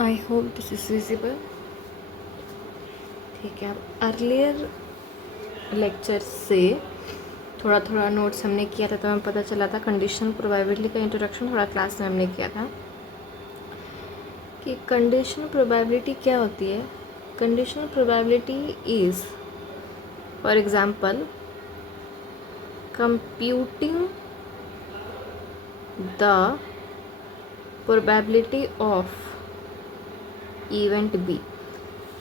I hope this is visible. ठीक है, अब अर्लियर लेक्चर से थोड़ा थोड़ा नोट्स हमने किया था, तो हमें पता चला था कंडीशनल प्रोबेबिलिटी का इंट्रोडक्शन थोड़ा क्लास में हमने किया था कि कंडीशनल प्रोबेबिलिटी क्या होती है। Conditional probability is, for example, computing the probability of event B.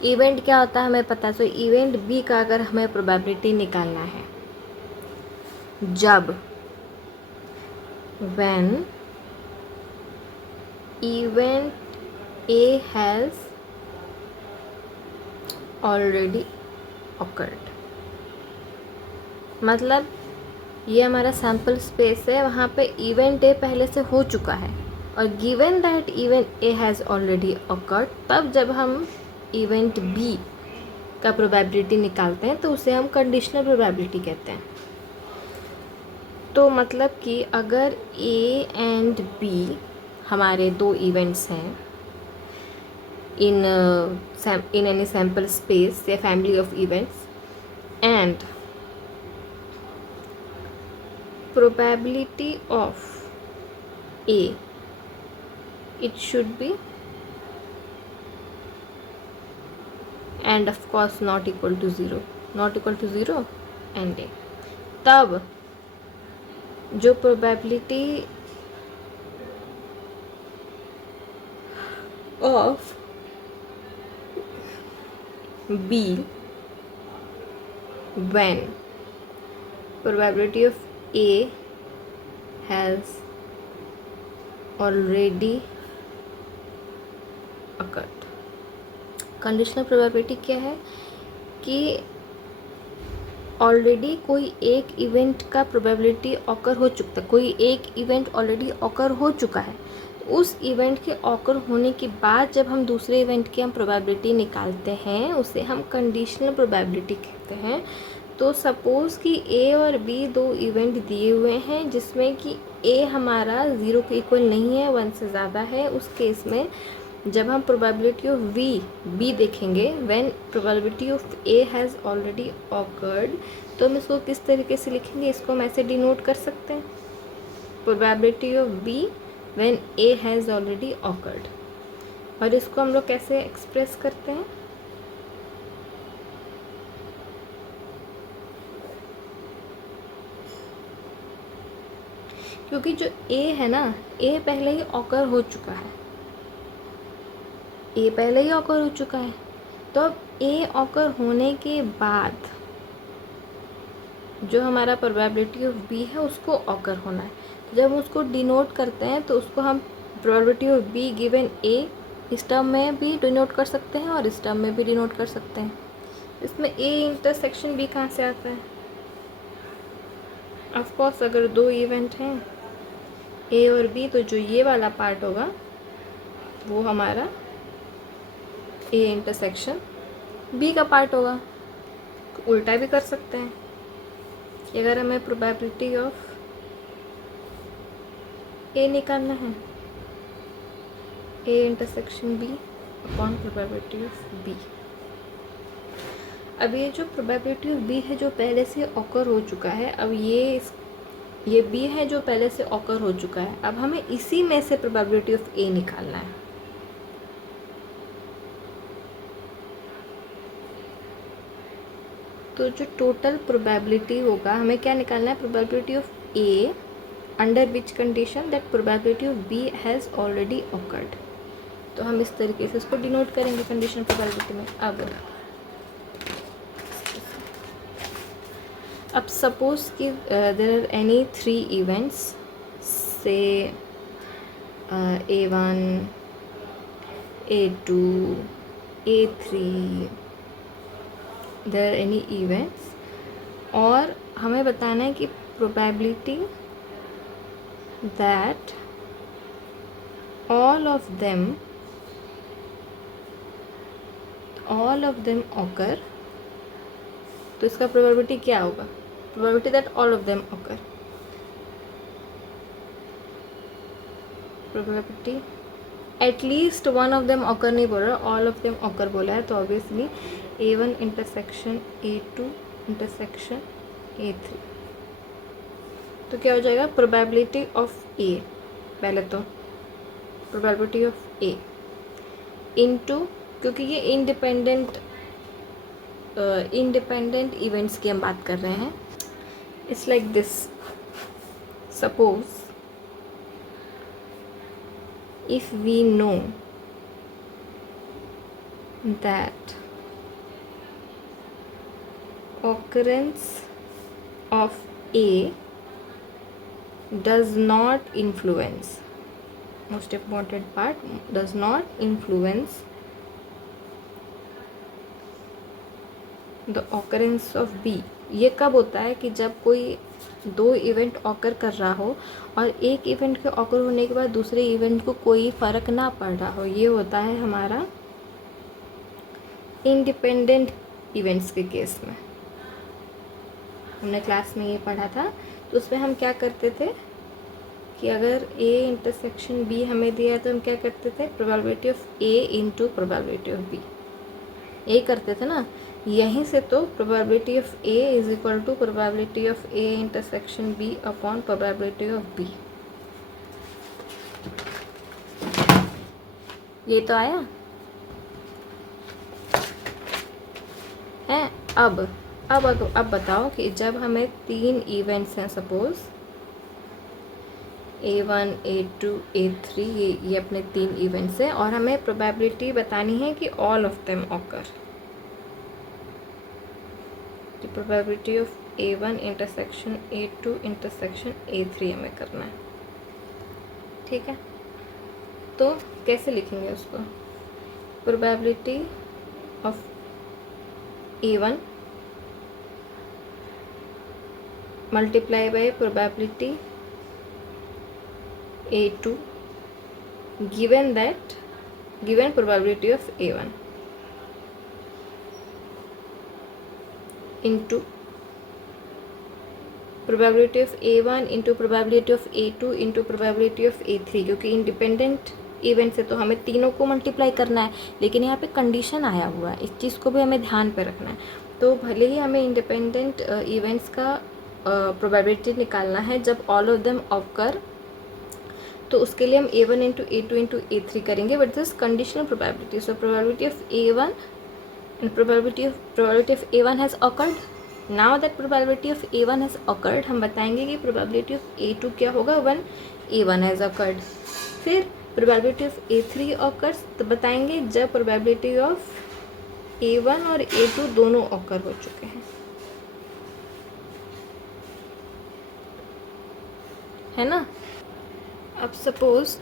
Event क्या होता है हमें पता है, तो इवेंट बी का अगर हमें प्रोबेबिलिटी निकालना है, जब when event A has already occurred, मतलब ये हमारा सैम्पल स्पेस है, वहाँ पे इवेंट ए पहले से हो चुका है, और given that event A has already occurred, तब जब हम इवेंट बी का प्रोबेबिलिटी निकालते हैं तो उसे हम कंडीशनल प्रोबेबिलिटी कहते हैं। तो मतलब कि अगर ए एंड बी हमारे दो इवेंट्स हैं इन एनी सैम्पल स्पेस या family of events, and probability of A, it should be, and of course not equal to 0, not equal to 0 and A, तब जो probability of B when probability of A has already occurred। Conditional probability क्या है कि already कोई एक event का probability occur हो चुका है, कोई एक इवेंट ऑलरेडी ऑकर हो चुका है, उस इवेंट के ऑकर होने के बाद जब हम दूसरे इवेंट की हम प्रोबेबिलिटी निकालते हैं उसे हम कंडीशनल प्रोबेबिलिटी कहते हैं। तो सपोज़ कि ए और बी दो इवेंट दिए हुए हैं जिसमें कि ए हमारा 0 के इक्वल नहीं है, 1 से ज़्यादा है, उस केस में जब हम प्रोबेबिलिटी ऑफ बी देखेंगे, when probability of A has already occurred, तो हम इसको किस तरीके से लिखेंगे, इसको हम ऐसे डिनोट कर सकते हैं, probability of B when A has already occurred. और इसको हम लोग कैसे एक्सप्रेस करते हैं, क्योंकि जो ए है ना, ए पहले ही ऑकर हो चुका है, ए पहले ही ऑकर हो चुका है, तो अब ए ऑकर होने के बाद जो हमारा प्रोबेबिलिटी ऑफ बी है उसको ऑकर होना है। तो जब हम उसको डिनोट करते हैं तो उसको हम प्रोबेबिलिटी ऑफ बी गिवन ए इस टर्म में भी डिनोट कर सकते हैं और इस टर्म में भी डिनोट कर सकते हैं। इसमें ए इंटरसेक्शन बी कहाँ से आता है, ऑफ कोर्स अगर दो इवेंट हैं ए और बी, तो जो ये वाला पार्ट होगा वो हमारा ए इंटरसेक्शन बी का पार्ट होगा। उल्टा भी कर सकते हैं कि अगर हमें प्रोबेबिलिटी ऑफ ए निकालना है, A intersection B upon probability of B. अब ये जो प्रोबेबिलिटी ऑफ बी है जो पहले से ऑकर हो चुका है, अब ये बी है जो पहले से ऑकर हो चुका है, अब हमें इसी में से प्रोबेबिलिटी ऑफ ए निकालना है। तो जो टोटल प्रोबेबिलिटी होगा, हमें क्या निकालना है, probability of A under which condition that probability of B has already occurred. तो हम इस तरीके से इसको डिनोट करेंगे कंडीशन प्रोबेबिलिटी में। अब सपोज कि देयर आर एनी 3 इवेंट्स, से A1, A2, A3, there are any events, और हमें बताना है कि probability that all of them occur। तो इसका प्रोबेबिलिटी क्या होगा, probability that all of them occur, probability at least one of them occur नहीं बोल रहा, ऑल ऑफ देम ऑकर बोला है, तो obviously A1 intersection A2 intersection A3, तो क्या हो जाएगा प्रोबेबिलिटी ऑफ A, पहले तो प्रोबेबिलिटी ऑफ A इनटू, क्योंकि ये इंडिपेंडेंट इवेंट्स की हम बात कर रहे हैं, it's like this, suppose if we know that occurrence of A does not influence, most important part, does not influence the occurrence of B, ये कब होता है कि जब कोई दो इवेंट ऑकर कर रहा हो और एक इवेंट के ऑकर होने के बाद दूसरे इवेंट को कोई फ़र्क ना पड़ रहा हो, ये होता है हमारा इंडिपेंडेंट इवेंट्स के केस में। हमने क्लास में ये पढ़ा था, तो उसमें हम क्या करते थे कि अगर A इंटरसेक्शन B हमें दिया है तो हम क्या करते थे, probability of A into probability of B, ये करते थे ना। यहीं से तो probability of A is equal to probability of A intersection B upon probability of B, ये तो आया है। अब बताओ कि जब हमें तीन इवेंट्स हैं, सपोज A1 A2 A3, ये अपने तीन इवेंट्स हैं और हमें प्रोबेबिलिटी बतानी है कि all of them occur, probability of A1 intersection A2 intersection A3 हमें करना है, ठीक है। तो कैसे लिखेंगे उसको, probability of A1 multiply by probability A2 given probability of A1 into probability of A1 into probability of A2 into probability of A3, क्योंकि इंडिपेंडेंट इवेंट से तो हमें तीनों को मल्टीप्लाई करना है, लेकिन यहाँ पे कंडीशन आया हुआ है, इस चीज़ को भी हमें ध्यान पे रखना है। तो भले ही हमें इंडिपेंडेंट इवेंट्स का प्रोबेबिलिटी निकालना है जब ऑल ऑफ देम ऑकर, तो उसके लिए हम A1 into A2 into A3 करेंगे, but this conditional probability, so probability of A1 and probability of A1 has occurred. Now that probability of A1 has occurred, हम बताएंगे कि probability of A2 क्या होगा, when A1 has occurred। फिर probability of A3 occurs, तो बताएंगे जब probability of A1 और A2 दोनों occur हो चुके हैं, है ना। अब suppose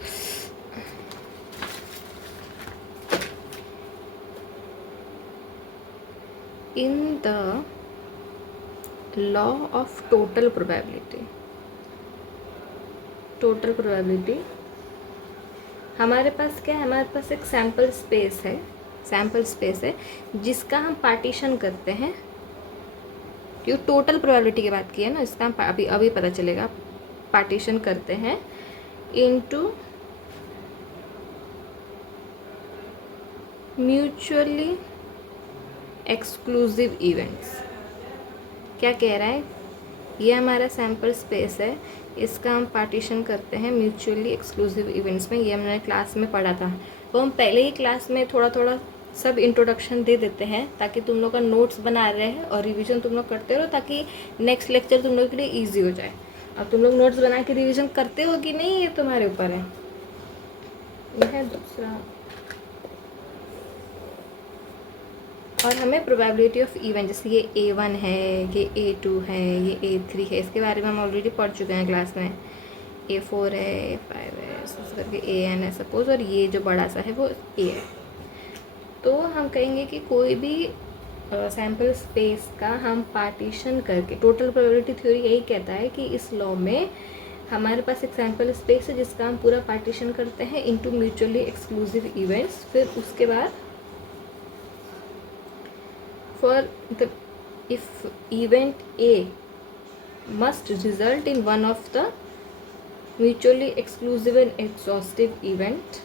in the law of total probability हमारे पास क्या है, हमारे पास एक सैम्पल स्पेस है जिसका हम पार्टीशन करते हैं, क्योंकि टोटल प्रोबेबिलिटी की बात की है ना, इसका हम अभी पता चलेगा, पार्टीशन करते हैं इनटू म्यूचुअली एक्सक्लूसिव इवेंट्स। क्या कह रहा है, ये हमारा सैम्पल स्पेस है, इसका हम पार्टीशन करते हैं म्यूचुअली एक्सक्लूसिव इवेंट्स में, ये हमने क्लास में पढ़ा था। तो हम पहले ही क्लास में थोड़ा सब इंट्रोडक्शन दे देते हैं ताकि तुम लोग का नोट्स बना रहे और रिवीजन तुम लोग करते रहो, ताकि नेक्स्ट लेक्चर तुम लोग के लिए ईजी हो जाए। अब तुम लोग नोट्स बना के रिवीजन करते हो कि नहीं, ये तुम्हारे ऊपर है। यह है दूसरा, और हमें प्रोबेबिलिटी ऑफ इवेंट, जैसे ये A1 है, ये A2 है, ये A3 है, इसके बारे में हम ऑलरेडी पढ़ चुके हैं क्लास में। A4 है, A5 है, ऐसे करके AN है सपोज, और ये जो बड़ा सा है वो A है। तो हम कहेंगे कि कोई भी सैम्पल स्पेस का हम पार्टीशन करके, टोटल प्रोबेबिलिटी थ्योरी यही कहता है कि इस लॉ में हमारे पास एक सैम्पल स्पेस है जिसका हम पूरा पार्टीशन करते हैं इनटू म्यूचुअली एक्सक्लूसिव इवेंट्स। फिर उसके बाद if event A must result in one of the mutually exclusive and exhaustive event,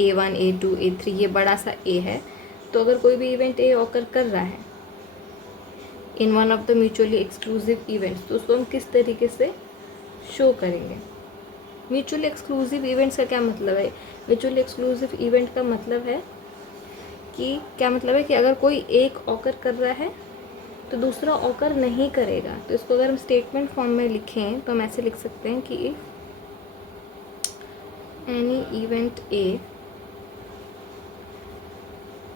A1 A2 A3 ये बड़ा सा A है, तो अगर कोई भी इवेंट A ऑकर कर रहा है in one of the mutually exclusive events, तो उसको हम किस तरीके से शो करेंगे। म्यूचुअली एक्सक्लूसिव इवेंट्स का क्या मतलब है? म्यूचुअली एक्सक्लूसिव इवेंट का मतलब है कि क्या मतलब है कि अगर कोई एक ऑकर कर रहा है तो दूसरा ऑकर नहीं करेगा। तो इसको अगर हम स्टेटमेंट फॉर्म में लिखें तो हम ऐसे लिख सकते हैं कि if any event A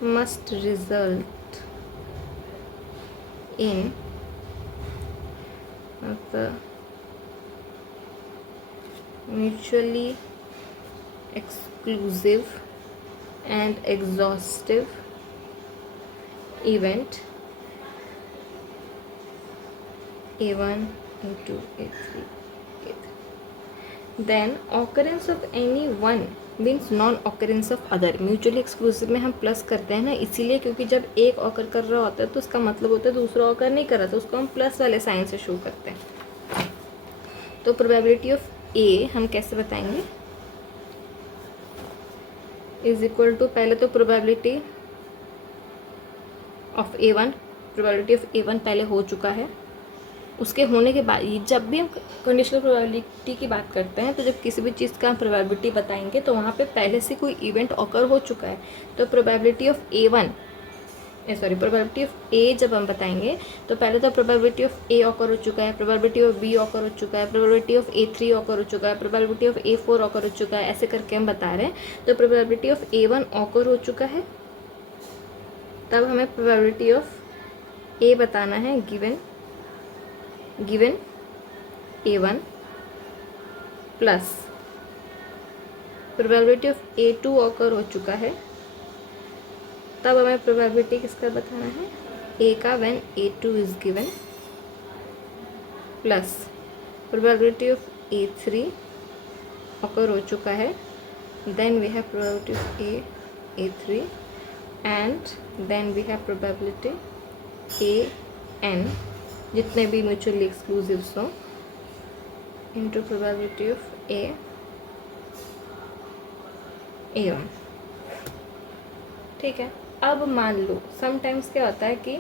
must result in the mutually exclusive and exhaustive event A1 A2 A3 then occurrence of any one means non occurrence of other. Mutually exclusive में हम प्लस करते हैं ना, इसीलिए क्योंकि जब एक ऑकर कर रहा होता है तो उसका मतलब होता है दूसरा ऑकर नहीं कर रहा, तो उसको हम प्लस वाले साइन से शो करते हैं। तो प्रोबेबिलिटी ऑफ ए हम कैसे बताएंगे? इज इक्वल टू, पहले तो probability of A1, probability of A1 पहले हो चुका है, उसके होने के बाद जब भी हम कंडीशनल प्रोबेबिलिटी की बात करते हैं तो जब किसी भी चीज़ का हम प्रोबेबिलिटी बताएंगे तो वहाँ पे पहले से कोई इवेंट ऑकर हो चुका है। तो प्रोबेबिलिटी ऑफ प्रोबेबिलिटी ऑफ ए जब हम बताएंगे तो पहले तो प्रोबेबिलिटी ऑफ ए ऑकर हो चुका है, प्रोबेबिलिटी ऑफ बी ऑकर हो चुका है, प्रोबेबिलिटी ऑफ A3 ऑकर हो चुका है, प्रोबेबिलिटी ऑफ A4 ऑकर हो चुका है, ऐसे करके हम बता रहे हैं। तो प्रोबेबिलिटी ऑफ A1 ऑकर हो चुका है, तब हमें प्रोबेबिलिटी ऑफ ए बताना है given A1 plus probability of A2 occur हो चुका है, तब हमें प्रोबेबिलिटी किसका बताना है? A का when A2 is given plus probability of A3 occur हो चुका है, then we have probability of A3 and then we have probability AN जितने भी म्यूचुअली एक्सक्लूसिव्स हों इंटू प्रोबेबिलिटी ऑफ A1। ठीक है। अब मान लो समटाइम्स क्या होता है कि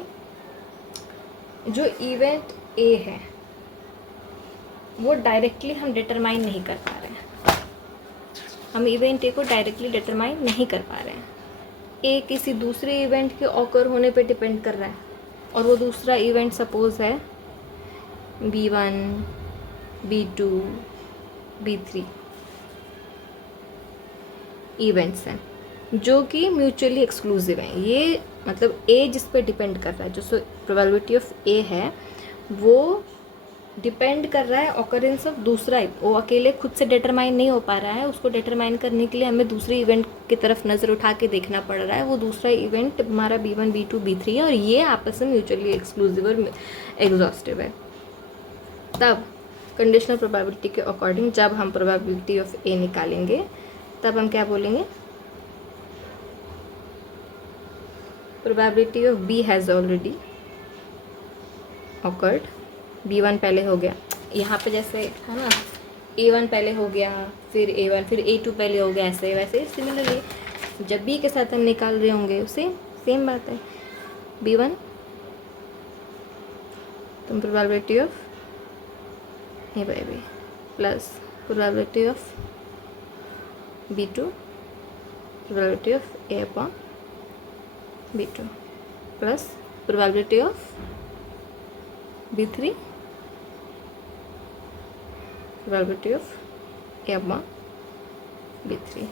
जो इवेंट A है वो डायरेक्टली हम डिटरमाइन नहीं कर पा रहे हैं, हम इवेंट A को डायरेक्टली डिटरमाइन नहीं कर पा रहे हैं। A किसी दूसरे इवेंट के ऑकर होने पे डिपेंड कर रहा है, और वो दूसरा इवेंट सपोज है B1 B2 B3 इवेंट्स हैं जो कि म्यूचुअली एक्सक्लूसिव हैं। ये मतलब A जिस पे डिपेंड कर रहा है, जो प्रोबेबिलिटी ऑफ A है वो डिपेंड कर रहा है ऑकरेंस ऑफ दूसरा, वो अकेले खुद से डिटरमाइन नहीं हो पा रहा है, उसको डिटरमाइन करने के लिए हमें दूसरे इवेंट की तरफ नज़र उठा के देखना पड़ रहा है। वो दूसरा इवेंट हमारा B1 B2 B3 है और ये आपस में म्यूचुअली एक्सक्लूसिव और एग्जॉस्टिव है। तब कंडीशनल प्रोबेबिलिटी के अकॉर्डिंग जब हम प्रोबेबिलिटी ऑफ A निकालेंगे तब हम क्या बोलेंगे? Probability of B has already awkward, B1 पहले हो गया, यहाँ पे जैसे है ना A1 पहले हो गया, फिर A1, फिर A2 पहले हो गया, ऐसे वैसे सिमिलरली जब B के साथ हम निकाल रहे होंगे उसे सेम बात है। B1 तो probability of A by B plus probability of B2 probability of A upon B2 plus probability of B3 probability of A upon B3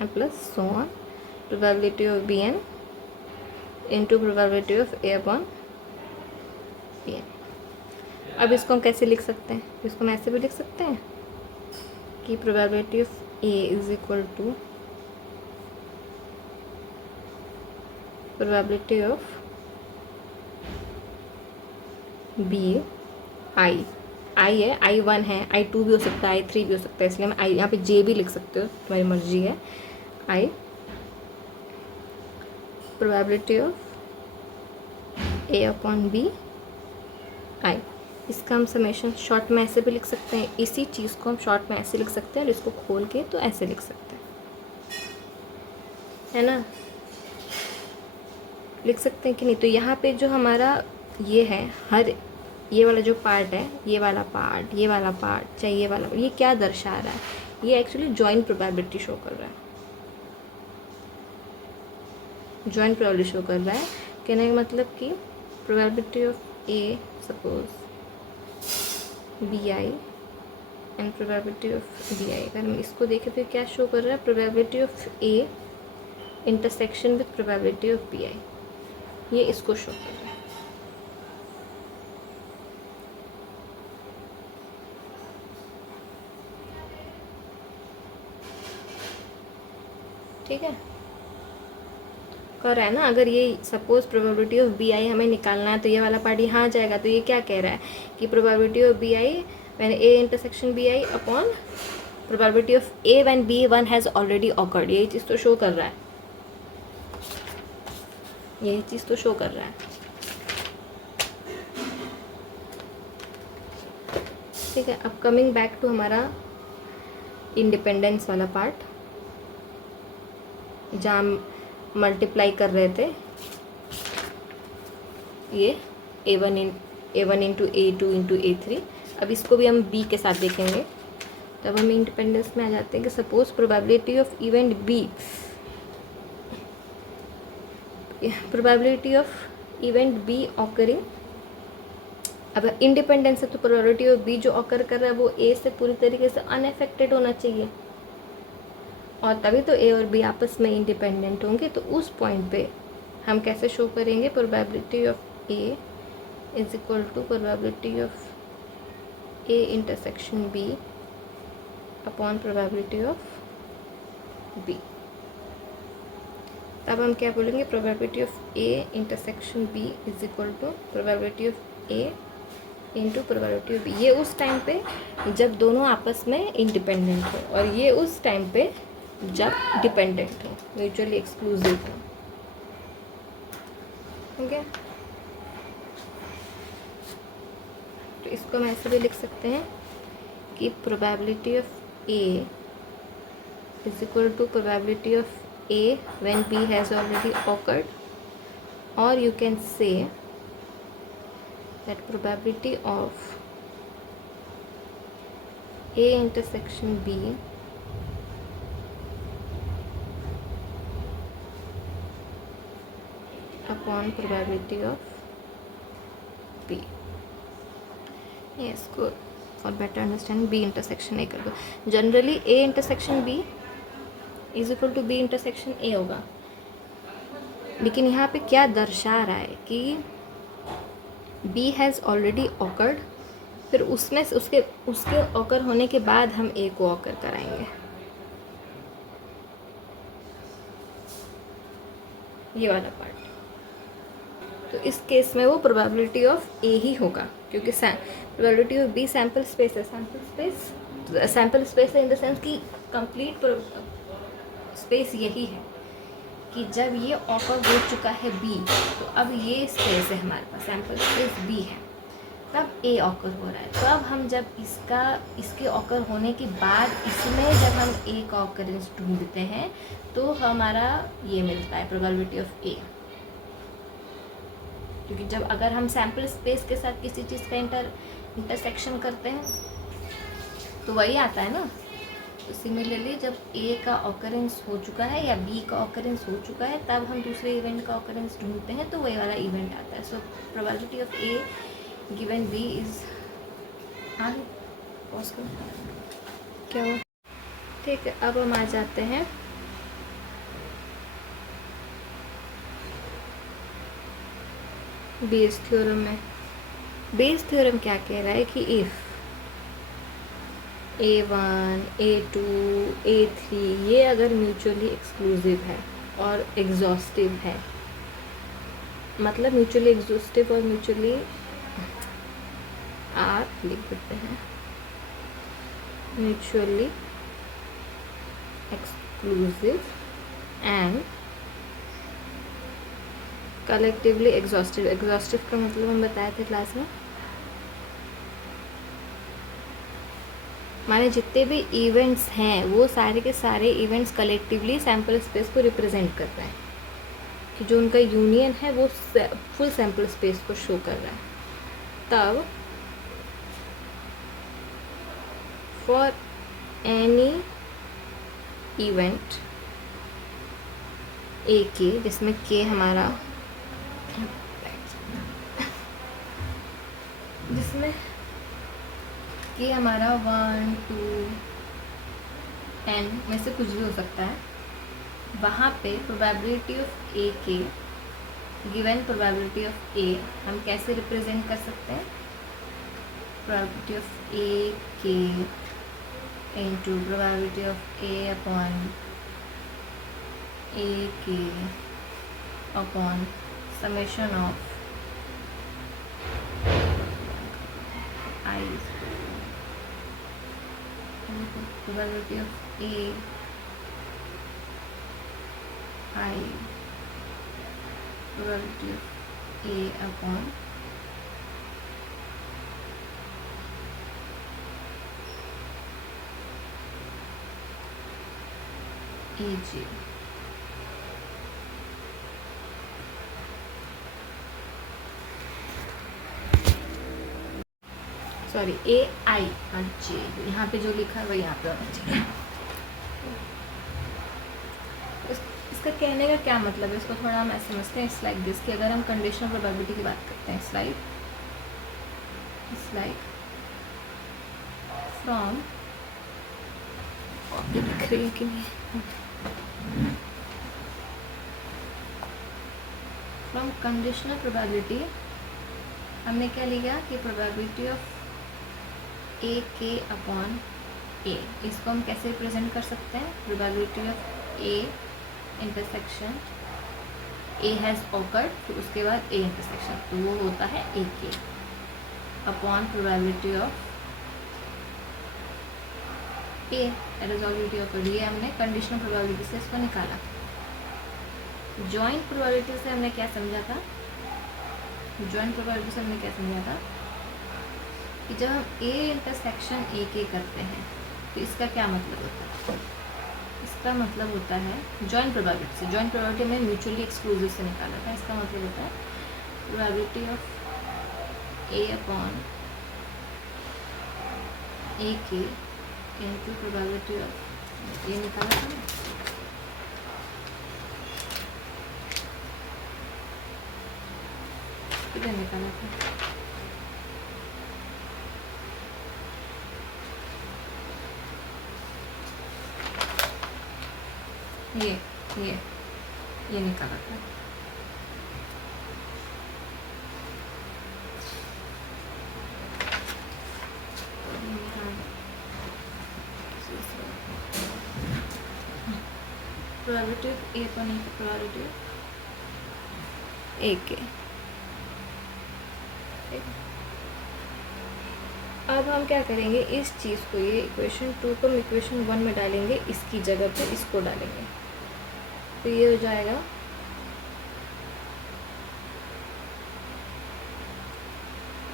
and plus so on probability of Bn into probability of A upon Bn। अब इसको हम कैसे लिख सकते हैं? इसको हम ऐसे भी लिख सकते हैं कि probability of A is equal to probability of B I है, I1 है, I2 भी हो सकता है, I3 भी हो सकता है, इसलिए हम यहाँ पे J भी लिख सकते हो, तुम्हारी मर्जी है। I probability of A upon B I, इसका हम समेशन शॉर्ट में ऐसे भी लिख सकते हैं, इसी चीज़ को हम शॉर्ट में ऐसे लिख सकते हैं और इसको खोल के तो ऐसे लिख सकते हैं। है ना, लिख सकते हैं कि नहीं। तो यहाँ पे जो हमारा ये है, हर ये वाला जो पार्ट है, ये वाला पार्ट, ये वाला पार्ट, चाहे ये वाला, ये क्या दर्शा रहा है, ये एक्चुअली जॉइंट प्रोबेबिलिटी शो कर रहा है, जॉइंट प्रोबेबिलिटी शो कर रहा है। कहने का मतलब कि probability of A suppose B I and probability of B I, अगर हम इसको देखें तो क्या शो कर रहा है, probability of A intersection with probability of B I, ये इसको शो कर रहा है। ठीक है, कर रहा है ना। अगर ये suppose probability of B I हमें निकालना है तो ये वाला पार्ट यहाँ जाएगा, तो ये क्या कह रहा है कि probability of B I when A intersection B I upon probability of A when B one has already occurred, यही चीज़ तो शो कर रहा है, यही चीज़ तो शो कर रहा है। ठीक है, अब कमिंग बैक टू हमारा इंडिपेंडेंस वाला पार्ट, जहाँ हम मल्टीप्लाई कर रहे थे ये A1 into A2 into A3। अब इसको भी हम B के साथ देखेंगे, तब हम इंडिपेंडेंस में आ जाते हैं कि suppose probability of event B, probability of event B occurring, अब इंडिपेंडेंस है तो प्रोबेबिलिटी ऑफ B जो ऑकर कर रहा है वो A से पूरी तरीके से अनअफेक्टेड होना चाहिए, और तभी तो ए और बी आपस में इंडिपेंडेंट होंगे। तो उस पॉइंट पे हम कैसे शो करेंगे, probability of A is equal to probability of A intersection B upon probability of B. तब हम क्या बोलेंगे, probability of A intersection B is equal to probability of A into probability of B. ये उस time पे जब दोनों आपस में इंडिपेंडेंट हो, और ये उस टाइम पे जब डिपेंडेंट हो, म्यूचुअली एक्सक्लूसिव हो। ओके, तो इसको हम ऐसे भी लिख सकते हैं कि probability of A is equal to probability of A when B has already occurred, और you can say that probability of A intersection B upon probability of B. ये इसको for better understand B intersection A कर दो। Generally A intersection B is equal to B intersection A होगा, लेकिन यहाँ पे क्या दर्शा रहा है कि बी हैज़ ऑलरेडी ऑकर्ड, फिर उसमें से उसके ऑकर होने के बाद हम ए को ऑकर कराएंगे, ये वाला पार्ट। तो इस केस में वो प्रोबेबिलिटी ऑफ ए ही होगा, क्योंकि probability of B sample space है, सैम्पल स्पेस है इन द सेंस कि कंप्लीट स्पेस यही है कि जब ये ऑकर हो चुका है बी, तो अब ये स्पेस है हमारे पास, सैम्पल स्पेस बी है, तब ए ऑकर हो रहा है। तो अब हम जब इसके ऑकर होने के बाद इसमें जब हम ए का ऑकरेंस ढूंढते हैं तो हमारा ये मिलता है प्रोबेबिलिटी ऑफ ए, क्योंकि जब अगर हम सैम्पल स्पेस के साथ किसी चीज़ का इंटरसेक्शन करते हैं तो वही आता है ना। तो सिमिलरली जब ए का ऑकरेंस हो चुका है या बी का ऑकरेंस हो चुका है, तब हम दूसरे इवेंट का ऑकरेंस ढूंढते हैं तो वही वाला इवेंट आता है। So probability of A given B is क्या हुआ, ठीक है। अब हम आ जाते हैं बेस थ्योरम में। बेस थ्योरम क्या कह रहा है कि इफ़ A1, A2, A3 ये अगर म्यूचुअली एक्सक्लूसिव है और एग्जॉस्टिव है, मतलब म्यूचुअली एग्जॉस्टिव और म्यूचुअली आप लिख देते हैं mutually exclusive and collectively exhaustive. Exhaustive का मतलब हम बताए थे क्लास में, माने जितने भी इवेंट्स हैं वो सारे के सारे इवेंट्स कलेक्टिवली सैम्पल स्पेस को रिप्रेजेंट कर रहे हैं, कि जो उनका यूनियन है वो फुल सैम्पल स्पेस को शो कर रहा है। तब फॉर एनी इवेंट ए के, जिसमें के हमारा जिसमें कि हमारा 1 2 n में से कुछ भी हो सकता है, वहाँ पे प्रोबेबिलिटी ऑफ ए के, गिवन प्रोबेबिलिटी ऑफ ए, हम कैसे रिप्रेजेंट कर सकते हैं? Probability of A K into probability of A upon A K upon summation of I, probability of A I, probability of A upon AG। Sorry A I और J, यहाँ पे जो लिखा है वही यहाँ पे होना चाहिए। इसका कहने का क्या मतलब है, इसको थोड़ा हम ऐसे समझते हैं। इट्स लाइक दिस, कि अगर हम कंडीशनल प्रोबेबिलिटी की बात करते हैं, इट्स लाइक फ्रॉम, लिख रही है कि नहीं, फ्रॉम कंडीशनल प्रोबेबिलिटी हमने क्या लिया कि probability of A K upon ए, इसको हम कैसे रिप्रेजेंट कर सकते हैं? Probability of A intersection A has awkward, फिर उसके बाद ए इंटरसेक्शन, तो वो होता है ए K upon probability of A that is already awkward. ये हमने कंडीशनल प्रोबेबिलिटी से इसको निकाला। जॉइंट प्रोबेबिलिटी से हमने क्या समझा था? जॉइंट प्रोबेबिलिटी से हमने क्या समझा था कि जब हम ए इंटरसेक्शन ए के करते हैं तो इसका क्या मतलब होता है? इसका मतलब होता है जॉइंट प्रोबेबिलिटी से, जॉइंट प्रोबेबिलिटी में म्यूचुअली एक्सक्लूसिव से निकाला था। इसका मतलब होता है probability of A upon A K into probability of, ये निकाला था ना, किधर निकाला था? ये निकाला था। प्रोबेबिलिटी ऑफ ए अपॉन ए की प्रोबेबिलिटी ऑफ ए के। अब हम क्या करेंगे, इस चीज़ को, ये इक्वेशन 2 को हम इक्वेशन 1 में डालेंगे, इसकी जगह पे इसको डालेंगे, तो ये हो जाएगा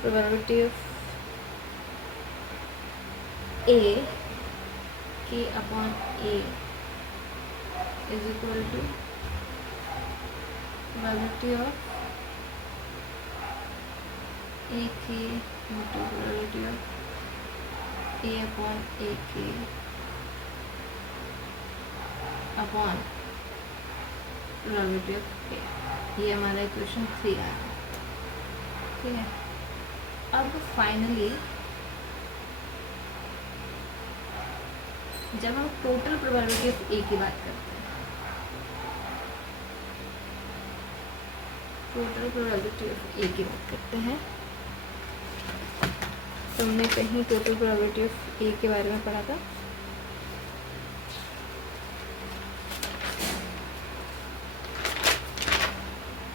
probability of A K upon A is equal to probability of A K into probability of A upon A K upon probability of ए। ये हमारा इक्वेशन 3 आया, ठीक है। अब फाइनली जब हम टोटल प्रोबेबिलिटी ऑफ ए की बात करते हैं, टोटल प्रोबेबिलिटी ऑफ ए की बात करते हैं, तो हमने कहीं टोटल प्रोबेबिलिटी ऑफ ए के बारे में पढ़ा था।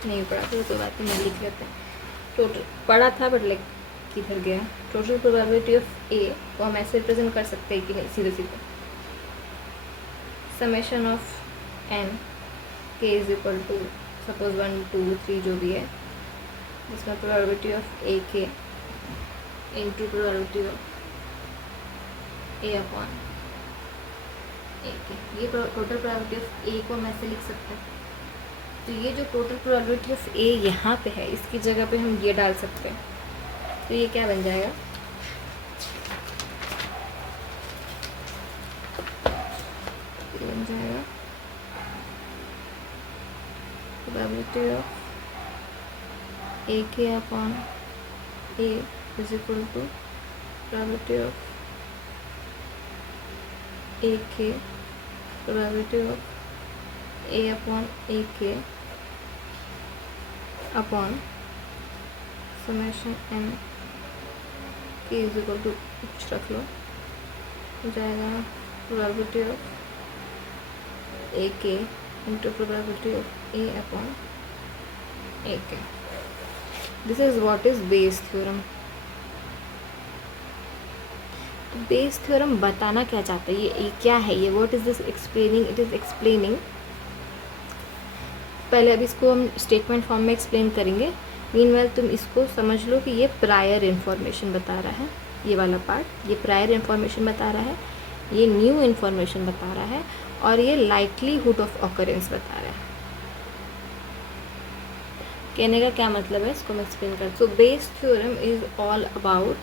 नहीं पढ़ा था तो बात नहीं, लिख लेते हैं। टोटल पढ़ा था बट लाइक किधर गया? टोटल प्रोबेबिलिटी ऑफ ए को हम ऐसे रिप्रेजेंट कर सकते हैं कि नहीं, सीधे सीधे summation of N K is equal to suppose 1 2 3 जो भी है, जिसमें probability of A K into probability of A upon A K, ये टोटल प्रोबेबिलिटी ऑफ ए को हम ऐसे लिख सकते हैं। तो ये जो टोटल प्रोबेबिलिटी ऑफ ए यहाँ पे है, इसकी जगह पे हम ये डाल सकते हैं। तो ये क्या बन जाएगा, ये बन जाएगा probability of A K upon A is equal to probability of A K probability of A upon A K upon summation N K is equal to कुछ रख लो, हो जाएगा probability of A K into probability of A upon A K. This is what is Bayes theorem. Bayes theorem बताना क्या चाहता है, ये क्या है, ये what is this explaining, it is explaining. पहले अब इसको हम स्टेटमेंट फॉर्म में एक्सप्लेन करेंगे। मीनवाइल तुम इसको समझ लो कि ये प्रायर इन्फॉर्मेशन बता रहा है, ये वाला पार्ट, ये प्रायर इन्फॉर्मेशन बता रहा है, ये न्यू इन्फॉर्मेशन बता रहा है, और ये लाइकलीहुड ऑफ ऑकरेंस बता रहा है। कहने का क्या मतलब है, इसको मैं एक्सप्लेन कर। So Bayes theorem is all about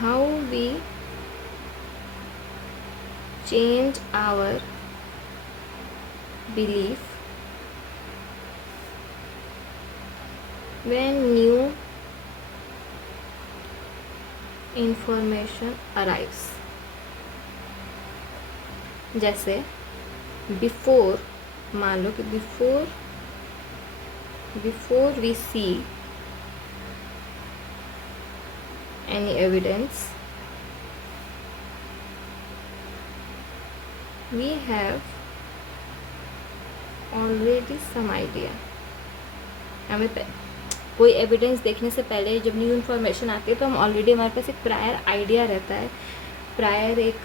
how we change our belief when new information arrives। जैसे बिफोर, मान लो कि before we see any evidence we have already some idea. हमें कोई एविडेंस देखने से पहले जब न्यू इन्फॉर्मेशन आती है तो हम ऑलरेडी, हमारे पास एक प्रायर आइडिया रहता है, प्रायर एक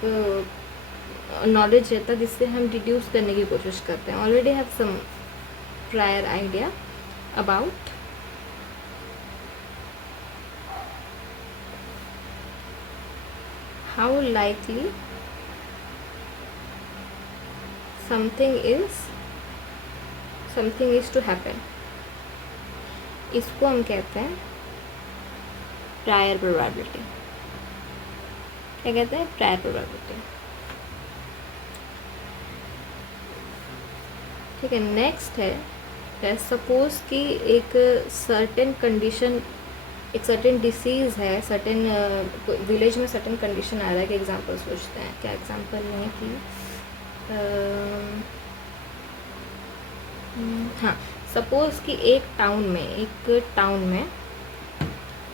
नॉलेज रहता है जिससे हम डिड्यूस करने की कोशिश करते हैं। Already have some prior idea about how likely something is to happen. इसको हम कहते हैं प्रायर प्रोबेबिलिटी। क्या कहते हैं, प्रायर प्रोबेबिलिटी। ठीक है, नेक्स्ट है सपोज कि एक सर्टेन कंडीशन, एक सर्टेन डिसीज़ है, सर्टेन विलेज में सर्टेन कंडीशन आ रहा है। कि एग्जांपल सोचते हैं, क्या एग्जांपल लें कि हाँ, सपोज़ कि एक टाउन में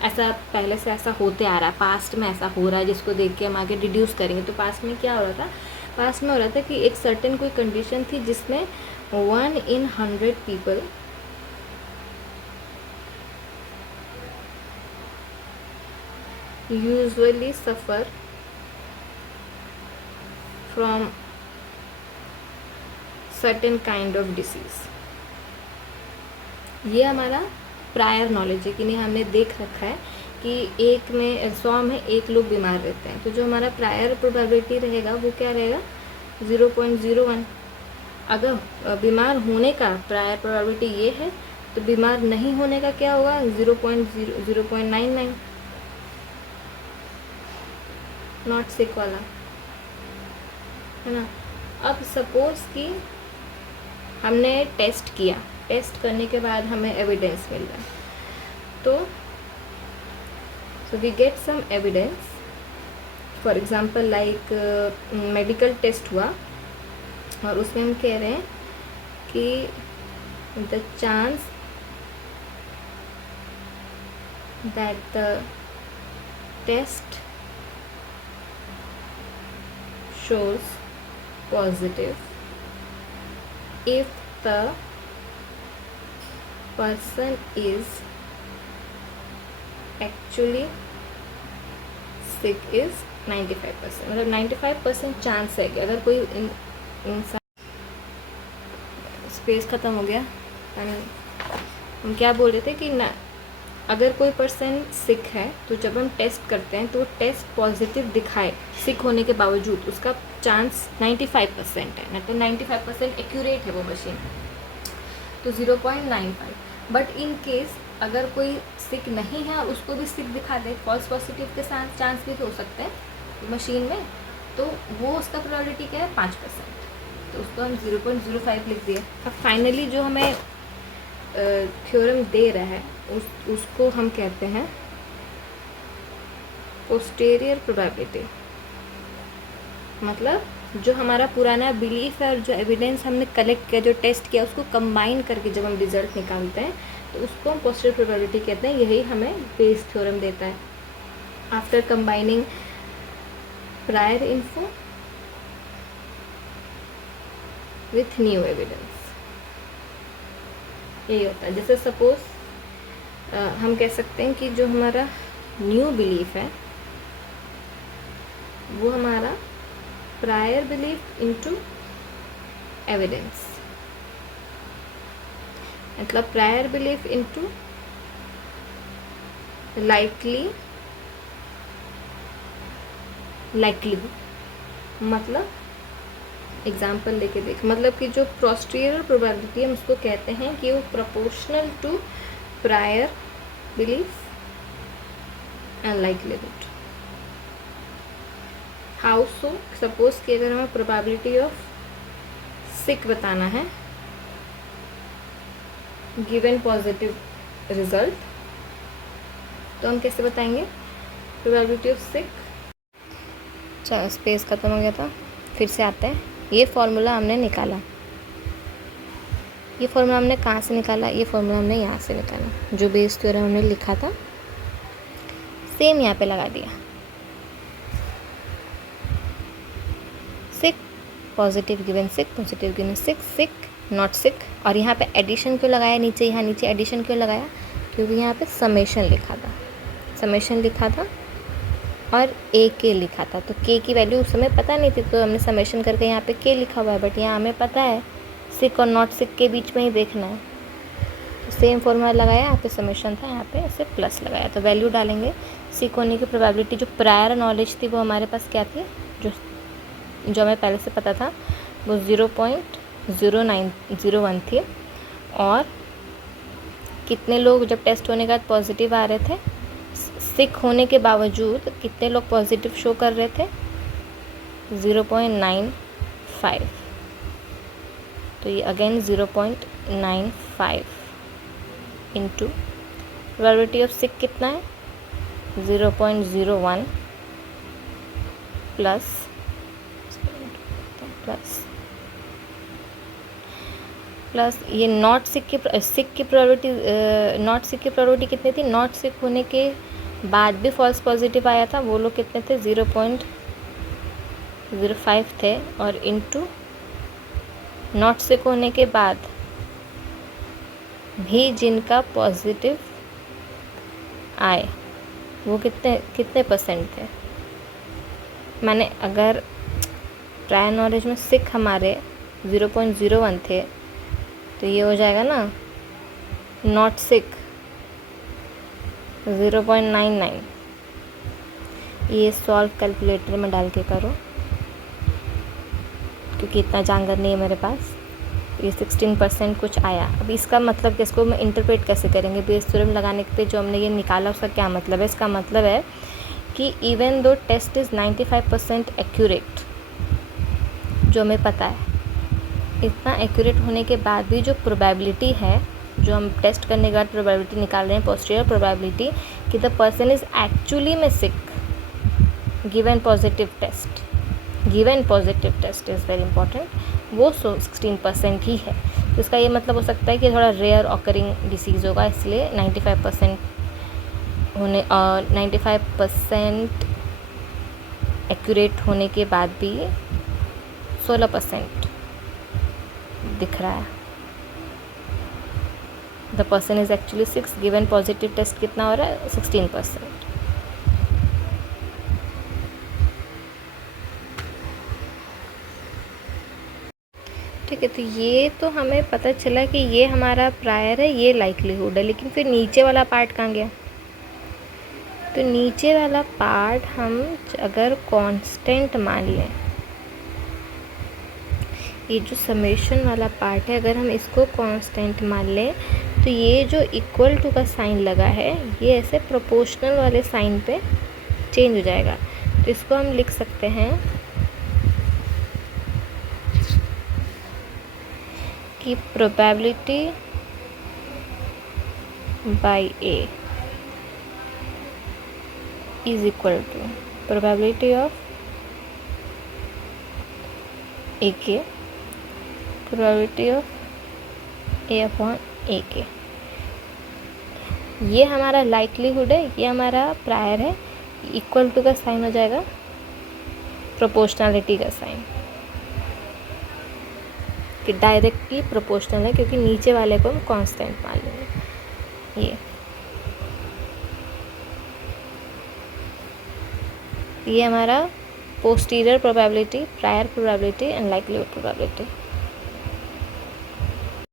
ऐसा पहले से ऐसा होते आ रहा है, पास्ट में ऐसा हो रहा है, जिसको देख के हम आगे डिड्यूस करेंगे। तो पास्ट में क्या हो रहा था, पास्ट में हो रहा था कि एक सर्टेन कोई कंडीशन थी जिसमें 1 in 100 people usually suffer from certain kind of disease. ये हमारा प्रायर नॉलेज है कि नहीं, हमने देख रखा है कि 100 में 1 लोग बीमार रहते हैं। तो जो हमारा प्रायर प्रोबेबिलिटी रहेगा वो क्या रहेगा, 0.01। अगर बीमार होने का प्रायर प्रोबेबिलिटी ये है तो बीमार नहीं होने का क्या होगा, 0.99, नॉट सिक वाला, है ना। अब सपोज कि हमने टेस्ट किया, टेस्ट करने के बाद हमें एविडेंस मिल रहा है, तो so we get some evidence. For example like medical test हुआ और उसमें हम कह रहे हैं कि the chance that the test shows positive if the person is actually sick is 95%। मतलब 95% चांस है कि अगर कोई इंसान, स्पेस ख़त्म हो गया, हम क्या बोल रहे थे कि अगर कोई पर्सन सिक है तो जब हम टेस्ट करते हैं तो वो टेस्ट पॉजिटिव दिखाए सिक होने के बावजूद, उसका चांस 95% है, मतलब 95% एक्यूरेट है वो मशीन, तो 0.95। बट इन केस अगर कोई सिक नहीं है और उसको भी सिक दिखा दे, फॉल्स पॉजिटिव के साथ चांस भी तो हो सकते हैं मशीन में, तो वो उसका प्रोबेबिलिटी क्या है 5%, तो उसको हम 0.05 लिख दिए। अब फाइनली जो हमें थ्योरम दे रहा है उसको हम कहते हैं पोस्टीरियर प्रोबेबिलिटी। मतलब जो हमारा पुराना बिलीफ है और जो एविडेंस हमने कलेक्ट किया, जो टेस्ट किया, उसको कंबाइन करके जब हम रिजल्ट निकालते हैं तो उसको हम पोस्टीरियर प्रोबेबिलिटी कहते हैं। यही हमें बेस थ्योरम देता है। After combining prior info with new evidence, यही होता है। जैसे सपोज हम कह सकते हैं कि जो हमारा न्यू बिलीफ है वो हमारा प्रायर बिलीफ इनटू एविडेंस, मतलब प्रायर बिलीफ इनटू लाइकलीहुड। मतलब एग्जाम्पल लेके देख, मतलब कि जो पोस्टीरियर प्रोबेबिलिटी हम उसको कहते हैं कि वो proportional to prior belief and likelihood. How so? Suppose कि अगर हमें प्रोबेबिलिटी ऑफ सिक बताना है गिवन पॉजिटिव रिजल्ट, तो हम कैसे बताएंगे प्रोबेबिलिटी ऑफ सिक? चलो स्पेस खत्म हो गया था, फिर से आते हैं। ये फॉर्मूला हमने निकाला, ये फॉर्मूला हमने कहाँ से निकाला? ये फॉर्मूला हमने यहाँ से निकाला। जो बेस थ्योरम हमने लिखा था सेम यहाँ पे लगा दिया। Sick positive given sick, positive given sick, sick not sick. और यहाँ पे एडिशन क्यों लगाया नीचे? यहाँ नीचे एडिशन क्यों लगाया? क्योंकि यहाँ पे समेशन लिखा था, समेशन लिखा था और ए के लिखा था। तो के की वैल्यू उस समय पता नहीं थी, तो हमने समेशन करके यहाँ पे के लिखा हुआ है। बट यहाँ हमें पता है सिक और नॉट सिक के बीच में ही देखना है, तो सेम फॉर्मूला लगाया। यहाँ पे समेशन था, यहाँ पे ऐसे प्लस लगाया। तो वैल्यू डालेंगे। सिक होने की प्रोबेबिलिटी जो प्रायर नॉलेज थी वो हमारे पास क्या थी, जो हमें पहले से पता था, वो 0.0901 थी। और कितने लोग जब टेस्ट होने के बाद पॉजिटिव आ रहे थे, सिक होने के बावजूद कितने लोग पॉजिटिव शो कर रहे थे? 0.95। तो ये अगेन 0.95 इंटू प्रोबेबिलिटी ऑफ सिक कितना है? 0.01 प्लस ये नॉट सिक की प्रोबेबिलिटी, नॉट सिक की प्रोबेबिलिटी कितनी थी? नॉट सिक होने के बाद भी फॉल्स पॉजिटिव आया था, वो लोग कितने थे? 0.05 थे। और इनटू नॉट सिक होने के बाद भी जिनका पॉजिटिव आए वो कितने परसेंट थे? माने अगर प्रायर नॉलेज में सिक हमारे 0.01 थे, तो ये हो जाएगा ना नॉट सिक 0.99। ये सॉल्व कैलकुलेटर में डाल के करो, क्योंकि इतना जानकारी नहीं है मेरे पास। ये 16% कुछ आया। अब इसका मतलब कि इसको मैं इंटरप्रेट कैसे करेंगे? बेस थ्योरम लगाने पे जो हमने ये निकाला उसका क्या मतलब है? इसका मतलब है कि even though test is 95% accurate, जो हमें पता है, इतना एक्यूरेट होने के बाद भी जो प्रोबेबिलिटी है, जो हम टेस्ट करने के बाद प्रोबेबिलिटी निकाल रहे हैं, पोस्टीरियर प्रोबेबिलिटी कि द पर्सन इज़ एक्चुअली में sick given positive test, given positive test is very important, वो 16% ही है। तो इसका ये मतलब हो सकता है कि थोड़ा रेयर ऑकरिंग डिसीज़ होगा, इसलिए 95% होने और 95% एक्यूरेट होने के बाद भी 16% दिख रहा है। The person is actually 6 given positive test कितना हो रहा है? 16%। ठीक है, तो ये तो हमें पता चला कि ये हमारा प्रायर है, ये लाइक्लीहुड है, लेकिन फिर नीचे वाला पार्ट कहाँ गया? तो नीचे वाला पार्ट हम अगर कांस्टेंट मान लें, ये जो समेशन वाला पार्ट है अगर हम इसको कांस्टेंट मान लें, तो ये जो इक्वल टू का साइन लगा है ये ऐसे प्रोपोर्शनल वाले साइन पे चेंज हो जाएगा। तो इसको हम लिख सकते हैं कि probability by A is equal to probability of A K probability of A upon A K. ये हमारा लाइक्लीहुड है, ये हमारा प्रायर है, इक्वल टू का साइन हो जाएगा प्रोपोर्शनलिटी का साइन, कि डायरेक्टली प्रोपोर्शनल है क्योंकि नीचे वाले को हम कांस्टेंट मान लेंगे। ये हमारा posterior probability, prior probability and likelihood probability.